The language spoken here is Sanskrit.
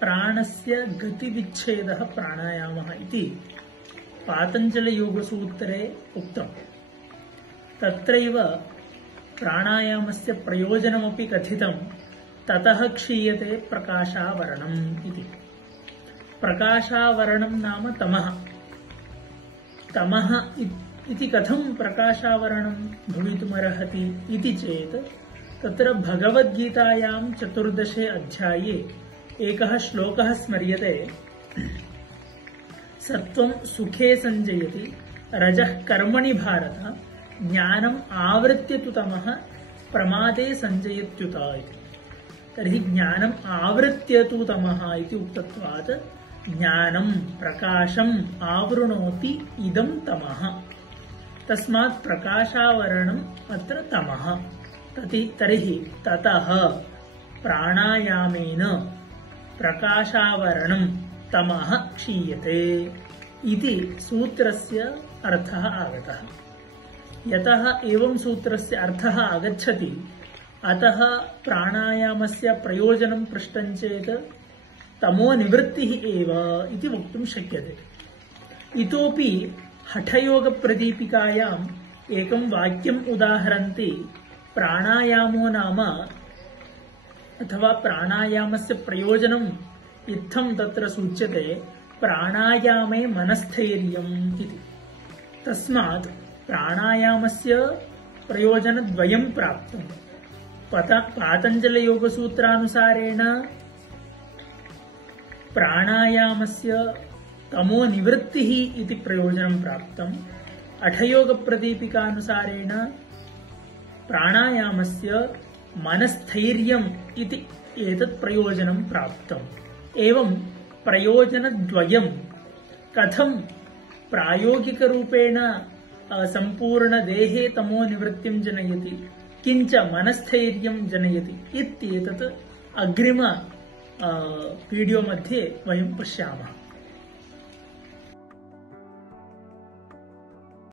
प्राणस्य गतिविच्छेदः प्राणायामः इति पातञ्जलयोगसूत्रे उक्तम्। तत्रैव प्राणायामस्य प्रयोजनमपि कथितं। ततः क्षीयते प्रकाशावरणम् इति। प्रकाशावरणं नाम तमः। तमः इति कथं प्रकाशावरणं भवितुमर्हति इति चेत् तत्र भगवद्गीतायां 14 अध्याये एकः श्लोकः स्मर्यते। सत्वं सुखे संजयति, रजः कर्मणि भारत, ज्ञानम् आवृत्य तु तमः प्रमादे संजयत्युत इति। तर्हि ज्ञानम् आवृत्य तु तमः इति उक्तत्वात् ज्ञानं प्रकाशम् आवृणोति इदं तमः। तस्मात् प्रकाशावरणम् अत्र तमः। तर्हि ततः प्राणायामेन प्रकाशावरणं तमः क्षीयते इति सूत्रस्य अर्थः आगतः। यतः एवं सूत्रस्य अर्थः आगच्छति, अतः प्राणायामस्य प्रयोजनं पृष्टं चेत् तमो निवृत्तिः एव इति वक्तुं शक्यते। इतोपि हठयोगप्रदीपिकायाम् एकं वाक्यम् उदाहरन्ति। प्राणायामो नाम अथवा प्राणायामस्य प्रयोजनम् इत्थं तत्र सूच्यते, प्राणायामे मनस्थैर्यम् इति। तस्मात् प्राणायामस्य प्रयोजनद्वयं प्राप्तम्। पातञ्जलयोगसूत्रानुसारेण प्राणायामस्य तमो निवृत्तिः इति प्रयोजनं प्राप्तम्। हठयोगप्रदीपिकानुसारेण प्राणायामस्य मनस्थैर्यम् इति एतत् प्रयोजनं प्राप्तम्। एवं प्रयोजनद्वयं कथं प्रायोगिकरूपेण सम्पूर्णदेहे तमो निवृत्तिं जनयति, किञ्च मनस्थैर्यं जनयति इत्येतत् अग्रिम वीडियो मध्ये वयं पश्यामः।